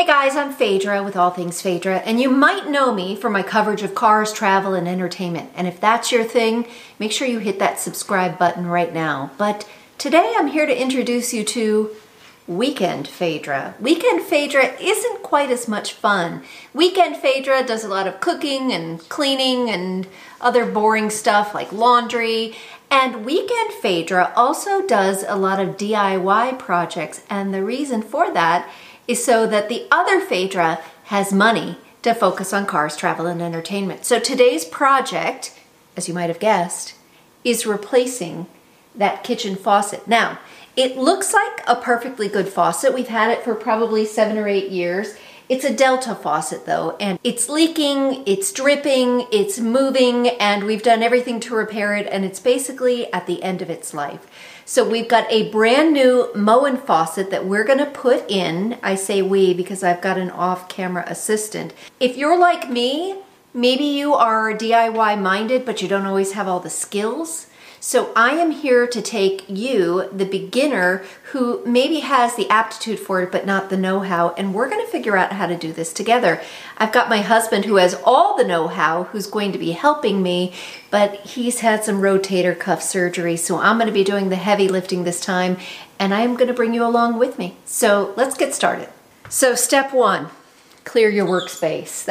Hey guys, I'm Fadra with All Things Fadra, and you might know me for my coverage of cars, travel, and entertainment. And if that's your thing, make sure you hit that subscribe button right now. But today I'm here to introduce you to Weekend Fadra. Weekend Fadra isn't quite as much fun. Weekend Fadra does a lot of cooking and cleaning and other boring stuff like laundry. And Weekend Fadra also does a lot of DIY projects, and the reason for that is so that the other Fadra has money to focus on cars, travel, and entertainment. So today's project, as you might have guessed, is replacing that kitchen faucet. Now, it looks like a perfectly good faucet. We've had it for probably 7 or 8 years. It's a Delta faucet though, and it's leaking, it's dripping, it's moving, and we've done everything to repair it, and it's basically at the end of its life. So we've got a brand new Moen faucet that we're gonna put in. I say we because I've got an off-camera assistant. If you're like me, maybe you are DIY minded, but you don't always have all the skills. So I am here to take you, the beginner, who maybe has the aptitude for it but not the know-how, and we're going to figure out how to do this together. I've got my husband who has all the know-how, who's going to be helping me, but he's had some rotator cuff surgery, so I'm going to be doing the heavy lifting this time, and I'm going to bring you along with me. So let's get started. So step 1, clear your workspace.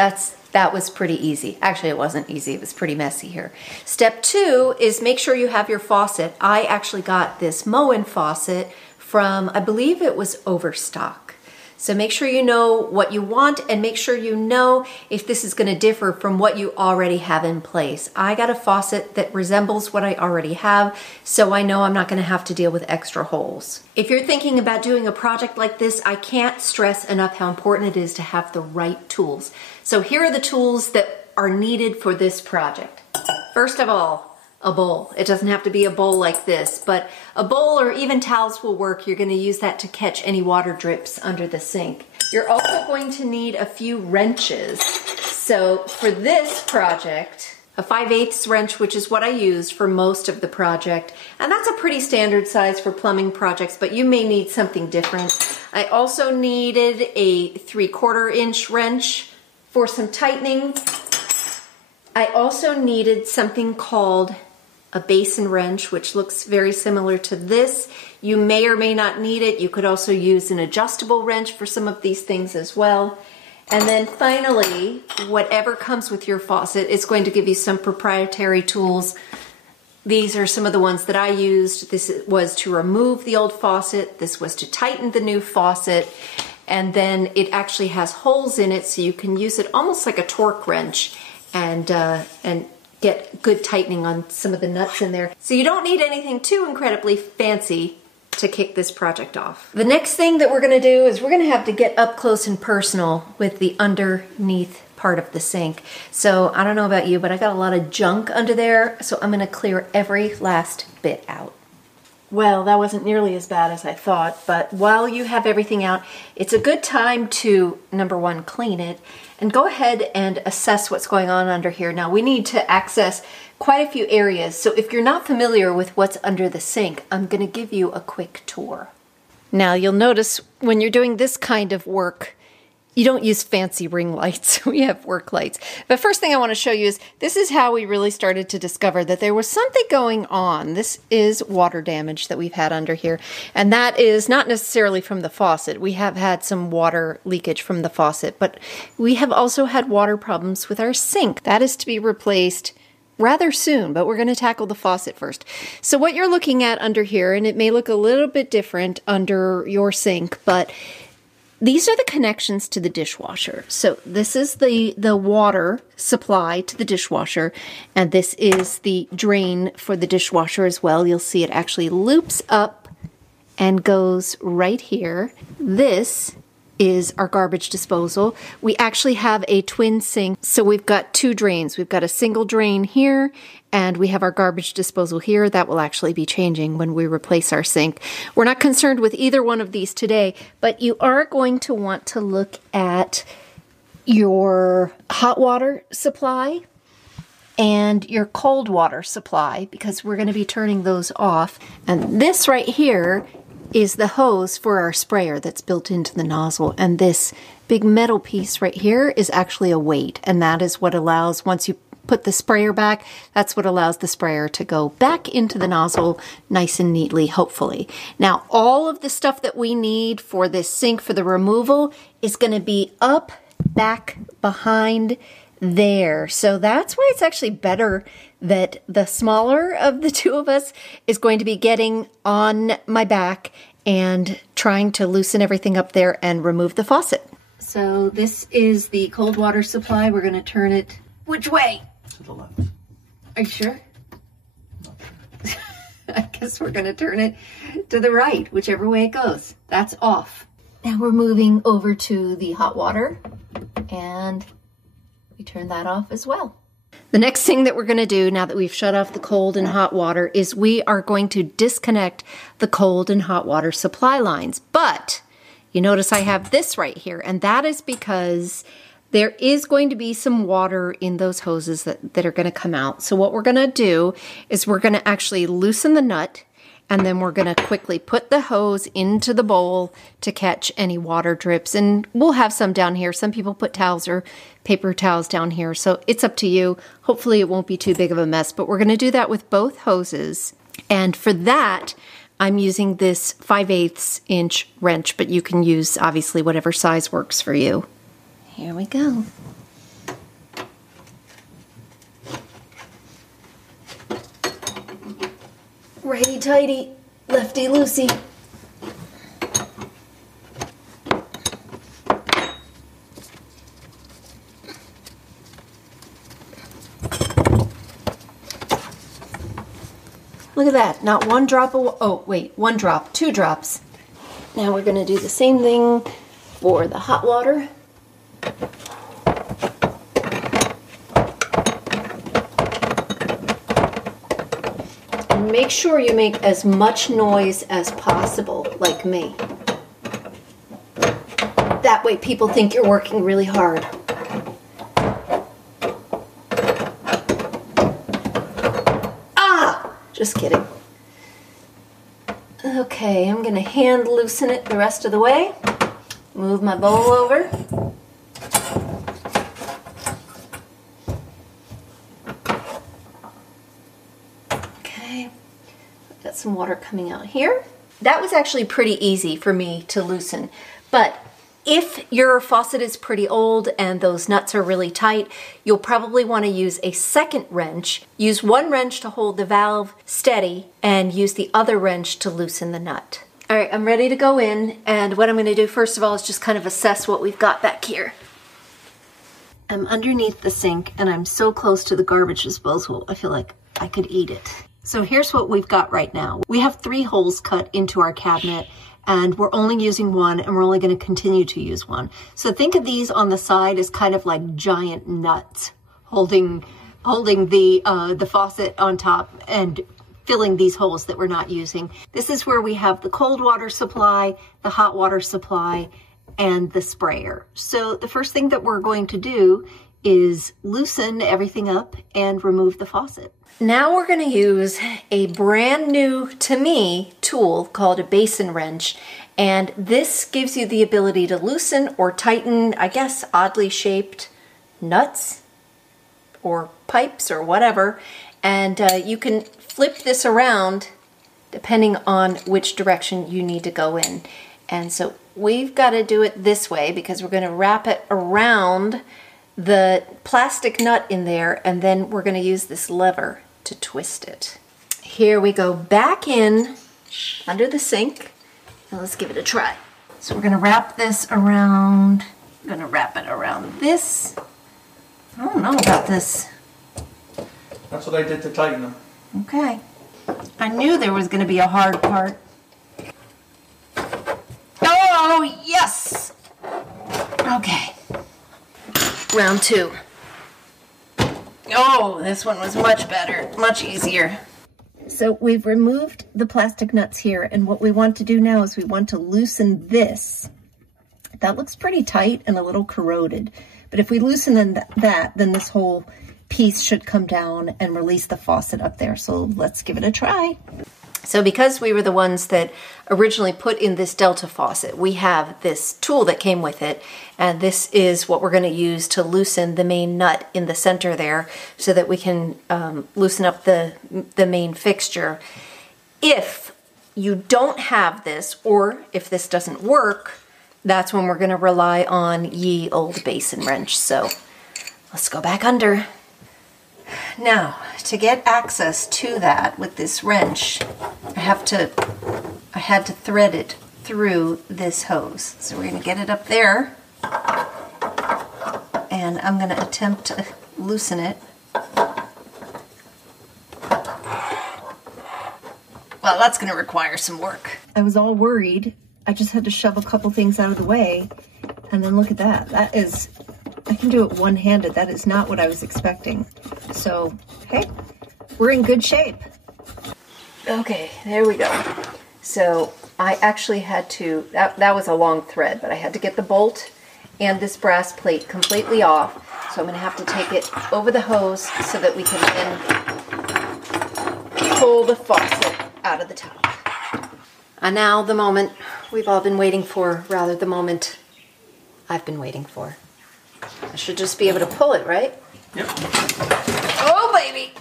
That was pretty easy. Actually, it wasn't easy. It was pretty messy here. Step 2 is make sure you have your faucet. I actually got this Moen faucet from, I believe it was Overstock. So make sure you know what you want and make sure you know if this is going to differ from what you already have in place. I got a faucet that resembles what I already have, so I know I'm not going to have to deal with extra holes. If you're thinking about doing a project like this, I can't stress enough how important it is to have the right tools. So here are the tools that are needed for this project. First of all, a bowl. It doesn't have to be a bowl like this, but a bowl or even towels will work. You're going to use that to catch any water drips under the sink. You're also going to need a few wrenches. So for this project, a 5/8 wrench, which is what I used for most of the project, and that's a pretty standard size for plumbing projects, but you may need something different. I also needed a 3/4 inch wrench for some tightening. I also needed something called a Basin wrench, which looks very similar to this. You may or may not need it. You could also use an adjustable wrench for some of these things as well. And then finally, whatever comes with your faucet is going to give you some proprietary tools. These are some of the ones that I used. This was to remove the old faucet. This was to tighten the new faucet. And then it actually has holes in it, so you can use it almost like a torque wrench and get good tightening on some of the nuts in there. So you don't need anything too incredibly fancy to kick this project off. The next thing that we're gonna do is we're gonna have to get up close and personal with the underneath part of the sink. So I don't know about you, but I got a lot of junk under there, so I'm gonna clear every last bit out. Well, that wasn't nearly as bad as I thought, but while you have everything out, it's a good time to, number 1, clean it, and go ahead and assess what's going on under here. Now, we need to access quite a few areas, so if you're not familiar with what's under the sink, I'm going to give you a quick tour. Now, you'll notice when you're doing this kind of work, you don't use fancy ring lights. We have work lights. But first thing I want to show you is this is how we really started to discover that there was something going on. This is water damage that we've had under here. And that is not necessarily from the faucet. We have had some water leakage from the faucet, but we have also had water problems with our sink. That is to be replaced rather soon, but we're going to tackle the faucet first. So what you're looking at under here, and it may look a little bit different under your sink, but these are the connections to the dishwasher. So this is the water supply to the dishwasher, and this is the drain for the dishwasher as well. You'll see it actually loops up and goes right here. This is our garbage disposal. We actually have a twin sink, so we've got 2 drains. We've got a single drain here, and we have our garbage disposal here. That will actually be changing when we replace our sink. We're not concerned with either one of these today, but you are going to want to look at your hot water supply and your cold water supply, because we're going to be turning those off. And this right here is the hose for our sprayer that's built into the nozzle, and this big metal piece right here is actually a weight, and that is what allows, once you put the sprayer back, that's what allows the sprayer to go back into the nozzle nice and neatly, hopefully. Now, all of the stuff that we need for this sink for the removal is going to be up back behind there. So that's why it's actually better that the smaller of the two of us is going to be getting on my back and trying to loosen everything up there and remove the faucet. So this is the cold water supply. We're going to turn it which way? To the left. Are you sure? I guess we're going to turn it to the right, whichever way it goes. That's off. Now we're moving over to the hot water, and we turn that off as well. The next thing that we're going to do now that we've shut off the cold and hot water is we are going to disconnect the cold and hot water supply lines. But you notice I have this right here, and that is because there is going to be some water in those hoses that are going to come out. So what we're going to do is we're going to actually loosen the nut, and then we're going to quickly put the hose into the bowl to catch any water drips. And we'll have some down here. Some people put towels or paper towels down here, so it's up to you. Hopefully it won't be too big of a mess, but we're going to do that with both hoses. And for that, I'm using this 5/8 inch wrench, but you can use obviously whatever size works for you. Here we go. Righty tighty, lefty loosey. Look at that, not one drop of, oh wait, one drop, 2 drops. Now we're gonna do the same thing for the hot water. And make sure you make as much noise as possible, like me. That way people think you're working really hard. Just kidding. Okay, I'm gonna hand loosen it the rest of the way. Move my bowl over. Okay, got some water coming out here. That was actually pretty easy for me to loosen, but if your faucet is pretty old and those nuts are really tight, you'll probably want to use a second wrench. Use one wrench to hold the valve steady and use the other wrench to loosen the nut. All right, I'm ready to go in, and what I'm going to do first of all is just kind of assess what we've got back here. I'm underneath the sink and I'm so close to the garbage disposal, I feel like I could eat it. So here's what we've got right now. We have 3 holes cut into our cabinet, and we're only using one, and we're only going to continue to use one. So think of these on the side as kind of like giant nuts holding the faucet on top and filling these holes that we're not using. This is where we have the cold water supply, the hot water supply, and the sprayer. So the first thing that we're going to do is loosen everything up and remove the faucet. Now we're going to use a brand new, to me, tool called a Basin wrench, and this gives you the ability to loosen or tighten, I guess, oddly shaped nuts or pipes or whatever, and you can flip this around depending on which direction you need to go in. And so we've got to do it this way because we're going to wrap it around the plastic nut in there, and then we're going to use this lever to twist it. Here we go, back in under the sink. Now let's give it a try. So we're going to wrap this around, I'm going to wrap it around this. I don't know about this. That's what I did to tighten them. Okay. I knew there was going to be a hard part. Oh, yes! Okay. Round 2. Oh, this one was much better, much easier. So we've removed the plastic nuts here, and what we want to do now is we want to loosen this. That looks pretty tight and a little corroded, but if we loosen that, then this whole piece should come down and release the faucet up there. So let's give it a try. So because we were the ones that originally put in this Delta faucet, we have this tool that came with it, and this is what we're going to use to loosen the main nut in the center there so that we can loosen up the main fixture. If you don't have this, or if this doesn't work, that's when we're going to rely on ye old Basin wrench. So let's go back under. Now, to get access to that with this wrench, I had to thread it through this hose. So we're going to get it up there, and I'm going to attempt to loosen it. Well, that's going to require some work. I was all worried. I just had to shove a couple things out of the way, and then look at that. That is, I can do it one-handed. That is not what I was expecting. So, hey, we're in good shape. Okay, there we go. So I actually had to, that was a long thread, but I had to get the bolt and this brass plate completely off. So I'm going to have to take it over the hose so that we can then pull the faucet out of the top. And now the moment we've all been waiting for, rather the moment I've been waiting for. I should just be able to pull it, right? Yep. Oh, baby!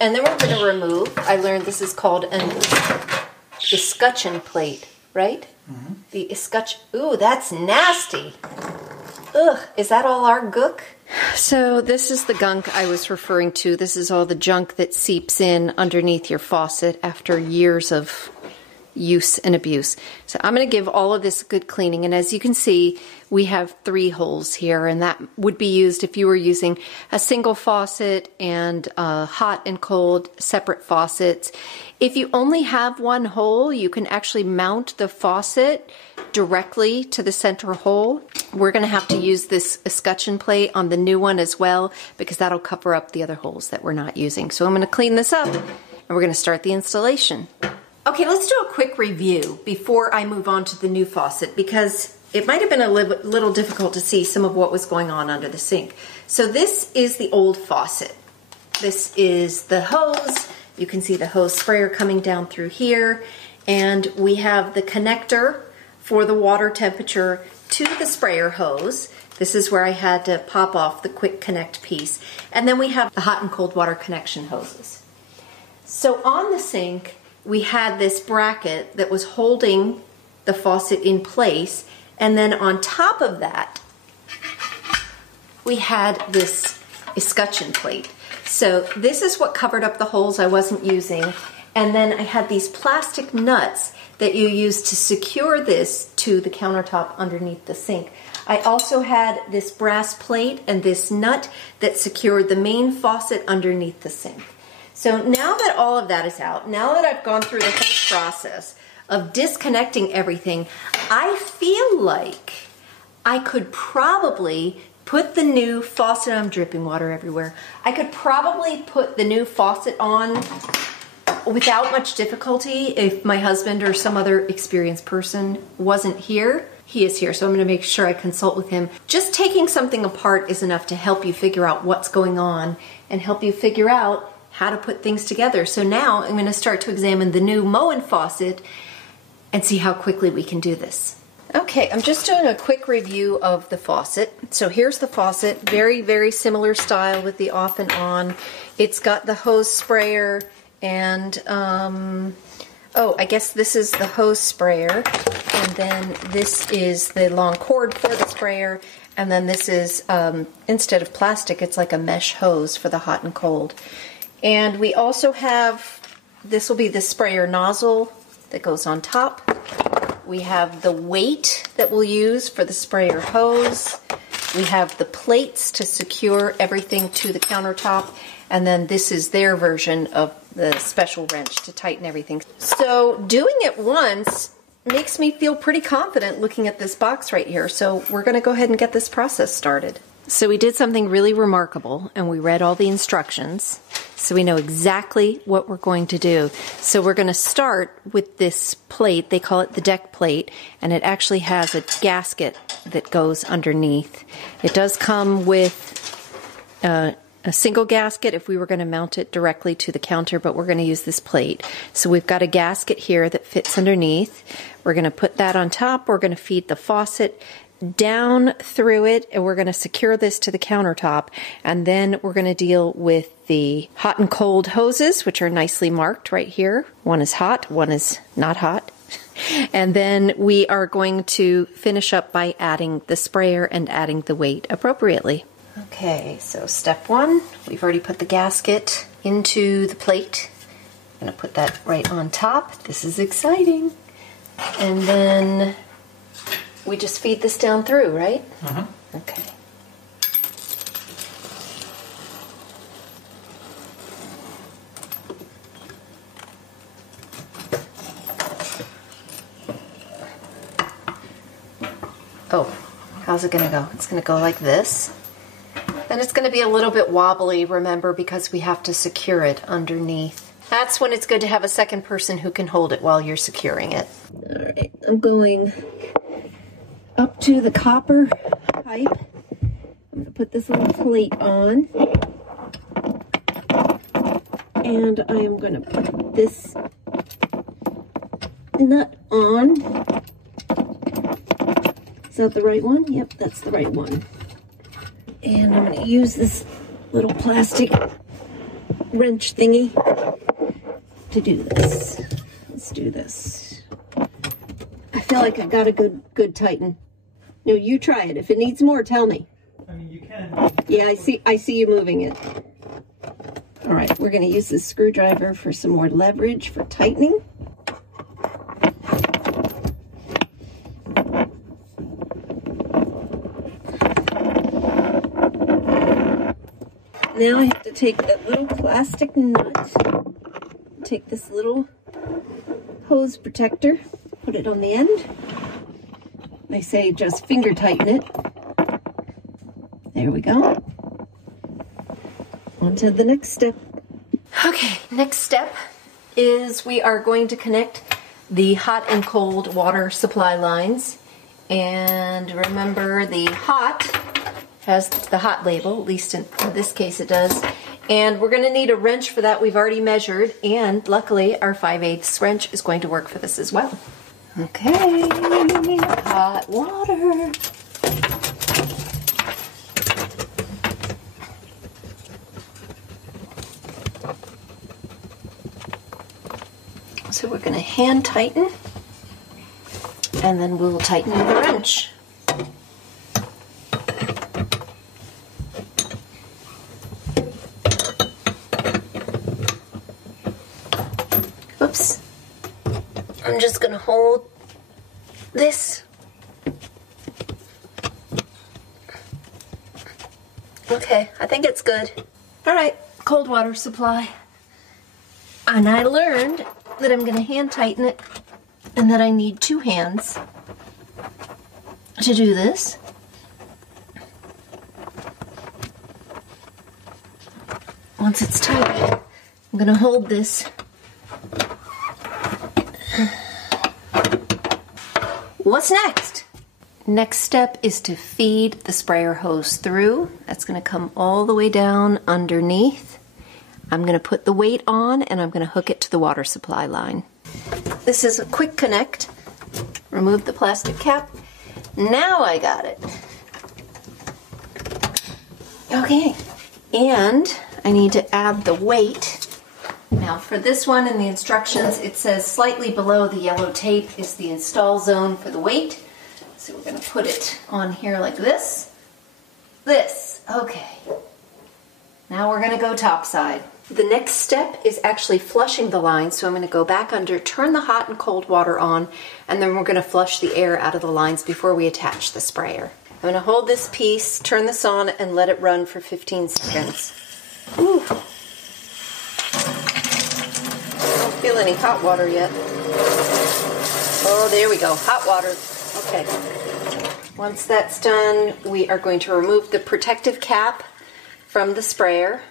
And then we're going to remove, I learned this is called an escutcheon plate, right? Mm-hmm. The escutcheon, ooh, that's nasty. Ugh, is that all our gook? So this is the gunk I was referring to. This is all the junk that seeps in underneath your faucet after years of use and abuse. So I'm going to give all of this a good cleaning, and as you can see, we have 3 holes here, and that would be used if you were using a single faucet and hot and cold separate faucets. If you only have 1 hole, you can actually mount the faucet directly to the center hole. We're going to have to use this escutcheon plate on the new one as well, because that'll cover up the other holes that we're not using. So I'm going to clean this up, and we're going to start the installation. Okay, let's do a quick review before I move on to the new faucet, because it might have been a little difficult to see some of what was going on under the sink. So this is the old faucet. This is the hose. You can see the hose sprayer coming down through here, and we have the connector for the water temperature to the sprayer hose. This is where I had to pop off the quick connect piece. And then we have the hot and cold water connection hoses. So on the sink, we had this bracket that was holding the faucet in place, and then on top of that, we had this escutcheon plate. So this is what covered up the holes I wasn't using, and then I had these plastic nuts that you use to secure this to the countertop underneath the sink. I also had this brass plate and this nut that secured the main faucet underneath the sink. So now that all of that is out, now that I've gone through the whole process of disconnecting everything, I feel like I could probably put the new faucet, I'm dripping water everywhere, I could probably put the new faucet on without much difficulty if my husband or some other experienced person wasn't here. He is here, so I'm going to make sure I consult with him. Just taking something apart is enough to help you figure out what's going on and help you figure out how to put things together. So now I'm going to start to examine the new Moen faucet and see how quickly we can do this. Okay, I'm just doing a quick review of the faucet. So here's the faucet, very, very similar style with the off and on. It's got the hose sprayer and, oh, I guess this is the hose sprayer, and then this is the long cord for the sprayer, and then this is, instead of plastic, it's like a mesh hose for the hot and cold. And we also have, this will be the sprayer nozzle that goes on top. We have the weight that we'll use for the sprayer hose. We have the plates to secure everything to the countertop. And then this is their version of the special wrench to tighten everything. So doing it once makes me feel pretty confident looking at this box right here. So we're going to go ahead and get this process started. So we did something really remarkable, and we read all the instructions, so we know exactly what we're going to do. So we're going to start with this plate. They call it the deck plate, and it actually has a gasket that goes underneath. It does come with a a single gasket if we were going to mount it directly to the counter, but we're going to use this plate. So we've got a gasket here that fits underneath. We're going to put that on top. We're going to feed the faucet down through it, and we're going to secure this to the countertop, and then we're going to deal with the hot and cold hoses, which are nicely marked right here. One is hot, one is not hot. And then we are going to finish up by adding the sprayer and adding the weight appropriately. Okay, so step one, we've already put the gasket into the plate. I'm going to put that right on top. This is exciting. And then we just feed this down through, right? Okay. Oh, how's it gonna go? It's gonna go like this. Then it's gonna be a little bit wobbly, remember, because we have to secure it underneath. That's when it's good to have a second person who can hold it while you're securing it. All right, I'm going up to the copper pipe. I'm gonna put this little plate on. And I am gonna put this nut on. Is that the right one? Yep, that's the right one. And I'm gonna use this little plastic wrench thingy to do this. Let's do this. I feel like I've got a good tighten. No, you try it. If it needs more, tell me. I mean, you can. Yeah, I see you moving it. All right, we're going to use this screwdriver for some more leverage for tightening. Now I have to take that little plastic nut, take this little hose protector, put it on the end. They say just finger tighten it. There we go. On to the next step. Okay, next step is we are going to connect the hot and cold water supply lines. And remember, the hot has the hot label, at least in this case it does. And we're going to need a wrench for that. We've already measured, and luckily our 5/8 wrench is going to work for this as well. Okay, hot water. So we're going to hand tighten, and then we'll tighten with a wrench. Oops. I'm just going to hold this. Okay, I think it's good. All right, cold water supply. And I learned that I'm going to hand tighten it and that I need 2 hands to do this. Once it's tight, I'm going to hold this. What's next? Next step is to feed the sprayer hose through. That's going to come all the way down underneath. I'm going to put the weight on, and I'm going to hook it to the water supply line. This is a quick connect. Remove the plastic cap. Now I got it. Okay, and I need to add the weight. Now for this one in the instructions, it says slightly below the yellow tape is the install zone for the weight. So we're going to put it on here like this. Okay. Now we're going to go top side. The next step is actually flushing the line, so I'm going to go back under, turn the hot and cold water on, and then we're going to flush the air out of the lines before we attach the sprayer. I'm going to hold this piece, turn this on, and let it run for 15 seconds. Ooh. I don't feel any hot water yet. Oh, there we go, hot water. Okay. Once that's done, we are going to remove the protective cap from the sprayer.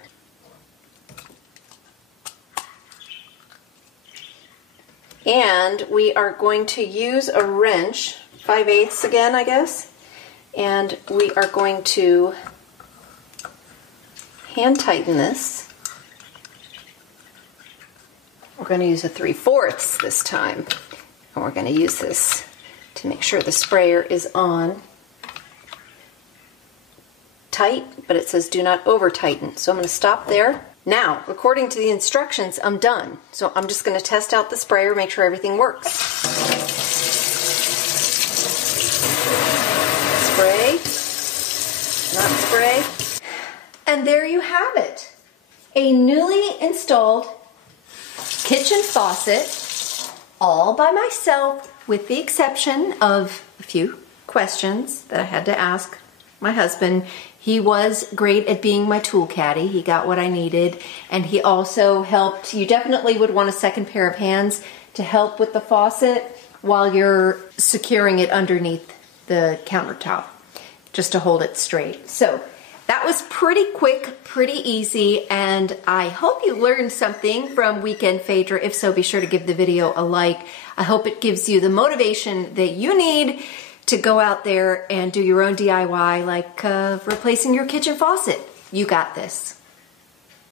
And we are going to use a wrench, 5/8 again, I guess. And we are going to hand tighten this. We're going to use a 3/4 this time. And we're going to use this to make sure the sprayer is on tight, but it says do not over tighten. So I'm going to stop there. Now, according to the instructions, I'm done. So I'm just going to test out the sprayer, make sure everything works. Spray, not spray. And there you have it. A newly installed kitchen faucet, all by myself, with the exception of a few questions that I had to ask my husband. He was great at being my tool caddy. He got what I needed, and he also helped. You definitely would want a second pair of hands to help with the faucet while you're securing it underneath the countertop, just to hold it straight. So that was pretty quick, pretty easy, and I hope you learned something from Weekend Fadra. If so, be sure to give the video a like. I hope it gives you the motivation that you need to go out there and do your own DIY, like replacing your kitchen faucet. You got this.